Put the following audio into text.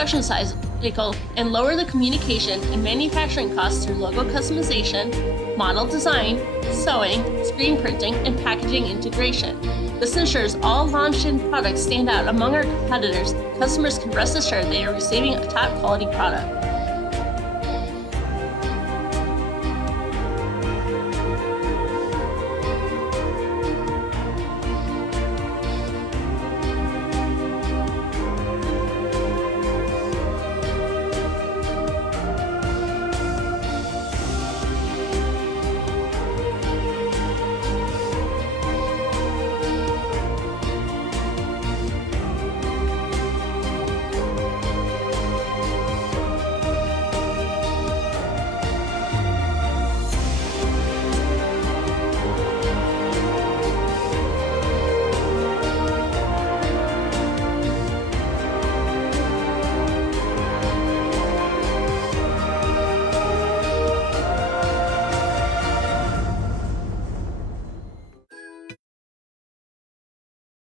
production cycle and lower the communication and manufacturing costs through logo customization, model design, sewing, screen printing, and packaging integration. This ensures all launched-in products stand out among our competitors. Customers can rest assured they are receiving a top-quality product.